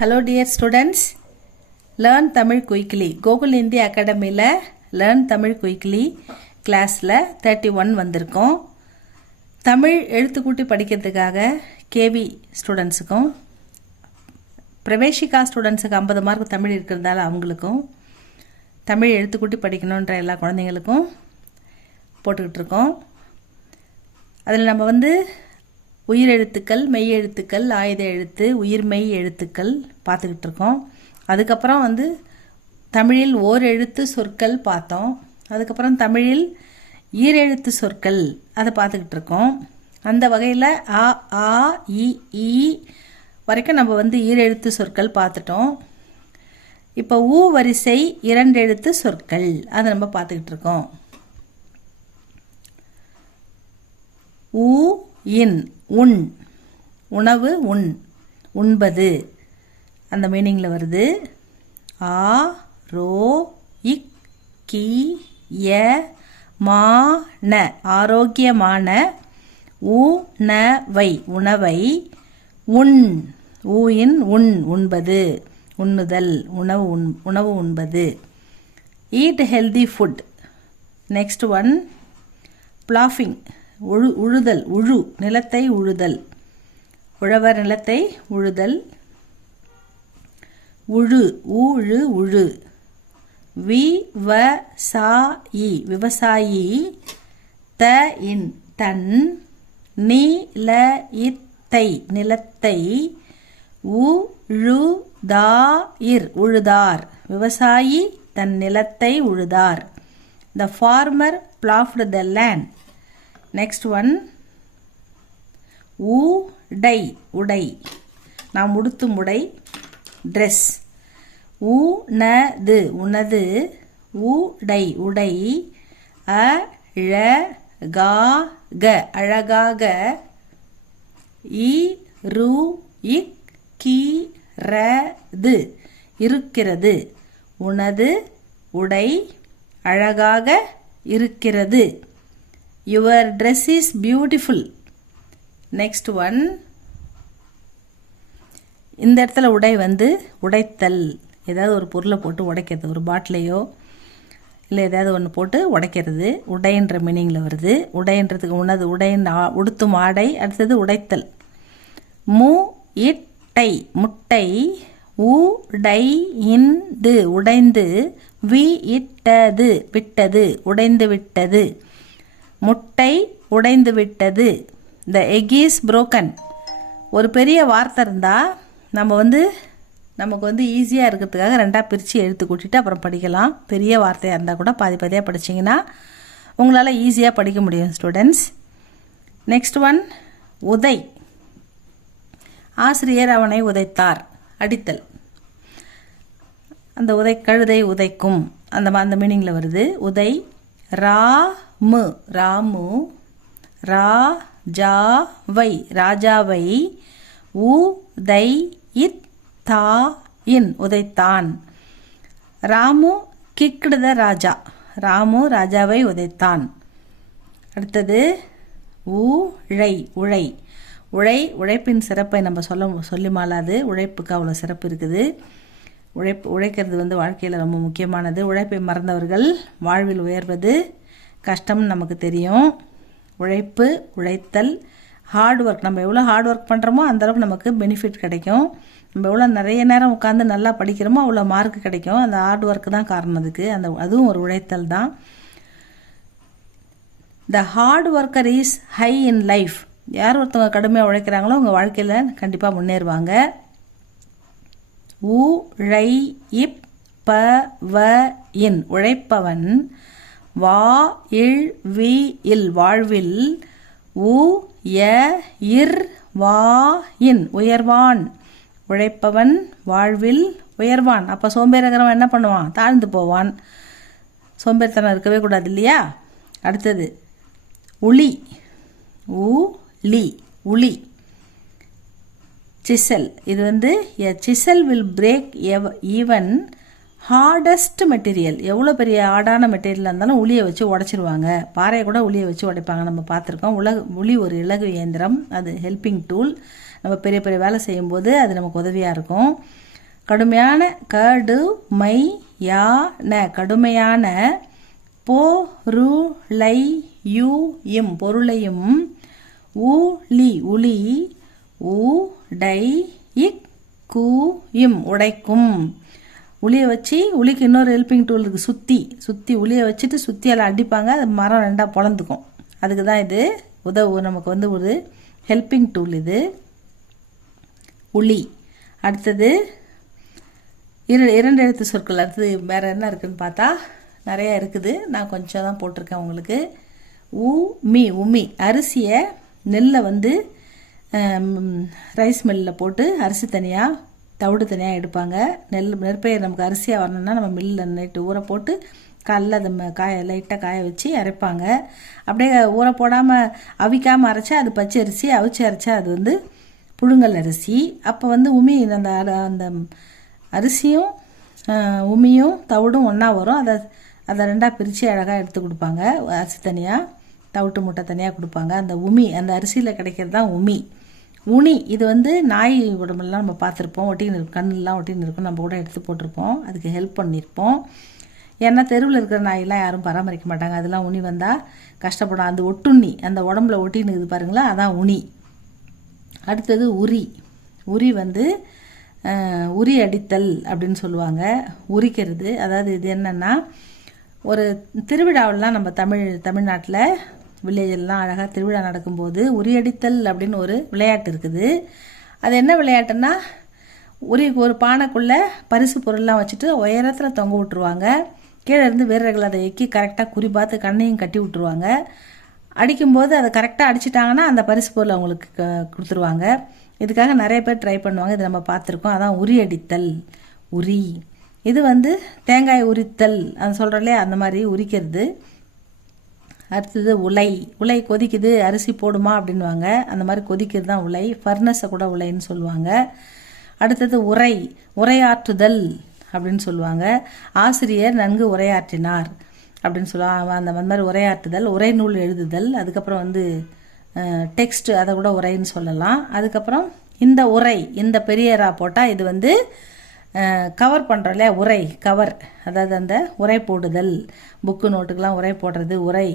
Hello dear students, Learn Tamil Quickly. Google Hindi Academy Learn Tamil Quickly கிளாஸில் 31 வந்திருக்கோம். தமிழ் எழுத்துக்கூட்டி படிக்கிறதுக்காக KV ஸ்டூடெண்ட்ஸுக்கும் பிரவேசிகா ஸ்டூடெண்ட்ஸுக்கு 50 mark Tamil இருக்கிறதால அவங்களுக்கும் தமிழ் எழுத்துக்கூட்டி படிக்கணுன்ற எல்லா குழந்தைங்களுக்கும் போட்டுக்கிட்டு இருக்கோம். அதில் நம்ம உயிரெழுத்துக்கள், மெய் எழுத்துக்கள், ஆயுத எழுத்து, உயிர்மெய் எழுத்துக்கள் பார்த்துக்கிட்டு இருக்கோம். அதுக்கப்புறம் தமிழில் ஓர் எழுத்து சொற்கள் பார்த்தோம். அதுக்கப்புறம் தமிழில் ஈரெழுத்து சொற்கள் அதை பார்த்துக்கிட்டு இருக்கோம். அந்த வகையில் ஆ, ஆ, இ வரைக்கும் நம்ம ஈரெழுத்து சொற்கள் பார்த்துட்டோம். இப்போ ஊ வரிசை 2 எழுத்து சொற்கள் அதை நம்ம பார்த்துக்கிட்டு இருக்கோம். ஊ இன் உண், உணவு உண், உண்பது அந்த மீனிங்கில் வருது. ஆ ரோ இக் கி ய மா ந ஆரோக்கியமான, உ ந வை உணவை, உண் ஊ இன் உண் உண்பது உண்ணுதல், உணவு உண்பது. Eat healthy food. Next one ploughing, உழுதல், நிலத்தை உழுதல், உழவர் நிலத்தை உழுதல். உழு விவசாயி, விவசாயி. தன், நிலத்தை, நிலத்தை. உழுதார், விவசாயி தன் நிலத்தை உழுதார். The farmer ploughed the land. Next one உடை, உடை நாம் உடுத்தும் உடை, ட்ரெஸ். உனது, உனது. உடை, உடை. அழகாக, அழகாக. இருக்கிறது, இருக்கிறது. உனது உடை அழகாக இருக்கிறது. Your dress is beautiful. Next one, இந்த இடத்துல உடை உடைத்தல், ஏதாவது ஒரு பொருளை போட்டு உடைக்கிறது, ஒரு பாட்டிலையோ இல்லை ஏதாவது ஒன்று போட்டு உடைக்கிறது உடைன்ற மீனிங்கில் வருது. உடைன்றதுக்கு உனது, உடையின் உடுத்தும் ஆடை. அடுத்தது உடைத்தல். இட்டை, முட்டை. உடை இந்து, உடைந்து. இட்டது, விட்டது, உடைந்து விட்டது. முட்டை உடைந்து விட்டது. The egg is broken. ஒரு பெரிய வார்த்தை இருந்தால் நம்ம நமக்கு ஈஸியாக இருக்கிறதுக்காக 2ஆக பிரித்து எழுத்து கூட்டிட்டு அப்புறம் படிக்கலாம். பெரிய வார்த்தையாக இருந்தால் கூட பாதி பாதியாக படிச்சிங்கன்னா உங்களால் ஈஸியாக படிக்க முடியும் ஸ்டூடெண்ட்ஸ். Next one உதை. ஆசிரியர் அவனை உதைத்தார், அடித்தல். அந்த கழுதை உதைக்கும் அந்த மீனிங்கில் வருது. உதை. ராமு, ராமு. ராஜாவை, ராஜாவை. உதைத்தான், உதைத்தான். ராமு கிக்டு த ராஜா, ராமு ராஜாவை உதைத்தான். அடுத்தது உழை, உழை. உழைப்பின் சிறப்பை நம்ம சொல்லி மாளாது. உழைப்புக்கு அவ்வளோ சிறப்பு இருக்குது. உழைக்கிறது வாழ்க்கையில் ரொம்ப முக்கியமானது. உழைப்பை மறந்தவர்கள் வாழ்வில் உயர்வது கஷ்டம்னு நமக்கு தெரியும். உழைப்பு, உழைத்தல், ஹார்ட் ஒர்க். நம்ம எவ்வளோ ஹார்ட் ஒர்க் பண்ணுறோமோ அந்தளவுக்கு நமக்கு பெனிஃபிட் கிடைக்கும். நம்ம எவ்வளோ நிறைய நேரம் உட்காந்து நல்லா படிக்கிறோமோ அவ்வளோ மார்க் கிடைக்கும். அந்த ஹார்ட் ஒர்க் தான் காரணம் அதுக்கு. அதுவும் ஒரு உழைத்தல் தான். The hard worker is high in life. யார் ஒருத்தவங்க கடுமையாக உழைக்கிறாங்களோ அவங்க வாழ்க்கையில் கண்டிப்பாக முன்னேறுவாங்க. உழைப்பவன், உழைப்பவன். வாழ்வில். உயர்வான், உழைப்பவன் வாழ்வில் உயர்வான். அப்போ சோம்பேறிக்கிறவன் என்ன பண்ணுவான்? தாழ்ந்து போவான். சோம்பேறித்தனம் இருக்கவே கூடாது இல்லையா? அடுத்தது உளி. உளி. சிசல். இது a chisel will break even hardest material. எவ்வளோ பெரிய ஹார்டான மெட்டீரியலாக இருந்தாலும் உளியை வச்சு உடைச்சிருவாங்க. பாறையை கூட உளியை வச்சு உடைப்பாங்க, நம்ம பார்த்துருக்கோம். உளி ஒரு இலகு இயந்திரம், அது ஹெல்பிங் டூல். நம்ம பெரிய பெரிய வேலை செய்யும்போது அது நமக்கு உதவியாக இருக்கும். கடுமையான கடுமையான கடுமையான பொருளையும் பொருளையும் ஊழி உளி உடைக்கும் உடைக்கும். உளியை வச்சு உளிக்கு இன்னொரு ஹெல்பிங் டூல் இருக்குது. சுற்றி உளியை வச்சுட்டு சுற்றியால் அடிப்பாங்க, அது மரம் ரெண்டாக பொழந்துக்கும். அதுக்கு தான் இது நமக்கு வந்து ஒரு ஹெல்பிங் டூல் இது உளி. அடுத்தது இரண்டு எழுத்து சொற்கள். அடுத்தது வேறு என்ன இருக்குதுன்னு பார்த்தா நிறையா இருக்குது, நான் கொஞ்சம் தான் போட்டிருக்கேன் உங்களுக்கு. உமி அரிசியை நெல்லை வந்து ரைஸ் மில்லில் போட்டு அரிசி தனியாக தவிடு தனியாக எடுப்பாங்க. நெற்பயிர் நமக்கு அரிசியாக வரணும்னா நம்ம மில்லில் நைட்டு ஊற போட்டு காலைல அதை லைட்டாக காய வச்சு அரைப்பாங்க. அப்படியே ஊற போடாமல் அவிக்காமல் அரைச்சா அது பச்சை அரிசி, அவிச்சு அரைச்சா அது வந்து புழுங்கல் அரிசி. அப்போ வந்து அந்த அரிசியும் உமியும் தவிடும் ஒன்றா வரும். அதை ரெண்டாக பிரித்து அழகாக எடுத்து கொடுப்பாங்க. அரிசி தனியாக தவிட்டு மூட்டை தனியாக கொடுப்பாங்க. அந்த அந்த அரிசியில் கிடைக்கிறது தான் உனி. இது வந்து நாய் உடம்புலாம் நம்ம பார்த்துருப்போம், ஒட்டின்னு இருக்கும், கண்ணெலாம் ஒட்டின்னு இருக்கும், நம்ம கூட எடுத்து போட்டிருப்போம், அதுக்கு ஹெல்ப் பண்ணியிருப்போம். ஏன்னா தெருவில் இருக்கிற நாயெல்லாம் யாரும் பராமரிக்க மாட்டாங்க, அதெல்லாம் உனி வந்தால் கஷ்டப்படும். அந்த ஒட்டுண்ணி அந்த உடம்புல ஒட்டின்னு இருக்குது பாருங்களா, அதான் உனி. அடுத்தது உரி வந்து உரி அடித்தல் அப்படின்னு சொல்லுவாங்க. உரிக்கிறது, அதாவது இது என்னென்னா ஒரு திருவிழாவெல்லாம் நம்ம தமிழ்நாட்டில் வில்லேஜெல்லாம் அழகாக திருவிழா நடக்கும்போது உரியடித்தல் அப்படின்னு ஒரு விளையாட்டு இருக்குது. அது என்ன விளையாட்டுன்னா, ஒரு பானைக்குள்ளே பரிசு பொருள்லாம் வச்சுட்டு உயரத்தில் தொங்க விட்டுருவாங்க. கீழே இருந்து வீரர்கள் அதை எக்கி கரெக்டாக குறி பார்த்து கண்ணையும் கட்டி விட்டுருவாங்க. அடிக்கும்போது அதை கரெக்டாக அடிச்சிட்டாங்கன்னா அந்த பரிசு பொருள் அவங்களுக்கு கொடுத்துருவாங்க. இதுக்காக நிறைய பேர் ட்ரை பண்ணுவாங்க, இது நம்ம பார்த்துருக்கோம். அதான் உரியடித்தல் உரி. இது வந்து தேங்காய் உரித்தல் அது சொல்கிறோம் இல்லையா, அந்த மாதிரி உரிக்கிறது. அடுத்தது உலை கொதிக்குது அரிசி போடுமா அப்படின்வாங்க, அந்த மாதிரி கொதிக்கிறது தான் உலை. ஃபர்னஸை கூட உலைன்னு சொல்லுவாங்க. அடுத்தது உரையாற்றுதல் அப்படின்னு சொல்லுவாங்க. ஆசிரியர் நன்கு உரையாற்றினார் அப்படின்னு சொல்லுவாங்க. அந்த மாதிரி உரையாற்றுதல், உரைநூல் எழுதுதல். அதுக்கப்புறம் வந்து டெக்ஸ்ட், அதை கூட உரைன்னு சொல்லலாம். அதுக்கப்புறம் இந்த பெரியரா போட்டால் இது வந்து கவர் பண்ணுறோம் இல்லையா, கவர், அதாவது அந்த உரை போடுதல். புக்கு நோட்டுக்கெலாம் உரை போடுறது உரை,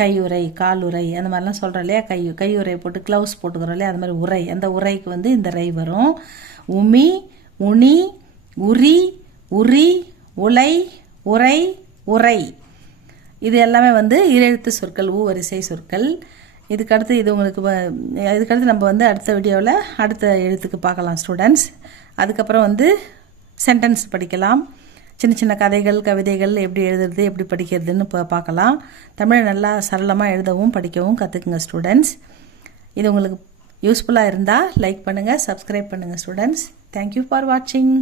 கையுறை காலுறை அந்த மாதிரிலாம் சொல்கிறோம் இல்லையா. கையுறை போட்டு க்ளவுஸ் போட்டுக்கிறோம் இல்லையா, அந்த மாதிரி உரை. அந்த உரைக்கு வந்து இந்த ரை வரும். உமி, உனி, உரி, உலை, உரை. இது எல்லாமே வந்து ஈரெழுத்து சொற்கள், வரிசை சொற்கள். இதுக்கடுத்து நம்ம வந்து அடுத்த வீடியோவில் அடுத்த எழுத்துக்கு பார்க்கலாம் ஸ்டூடெண்ட்ஸ். அதுக்கப்புறம் வந்து சென்டென்ஸ் படிக்கலாம். சின்ன சின்ன கதைகள் கவிதைகள் எப்படி எழுதுறது எப்படி படிக்கிறதுன்னு பார்க்கலாம். தமிழை நல்லா சரளமாக எழுதவும் படிக்கவும் கற்றுக்குங்க ஸ்டூடெண்ட்ஸ். இது உங்களுக்கு யூஸ்ஃபுல்லாக இருந்தால் லைக் பண்ணுங்கள், சப்ஸ்கிரைப் பண்ணுங்கள் ஸ்டூடெண்ட்ஸ். தேங்க்யூ ஃபார் வாட்சிங்.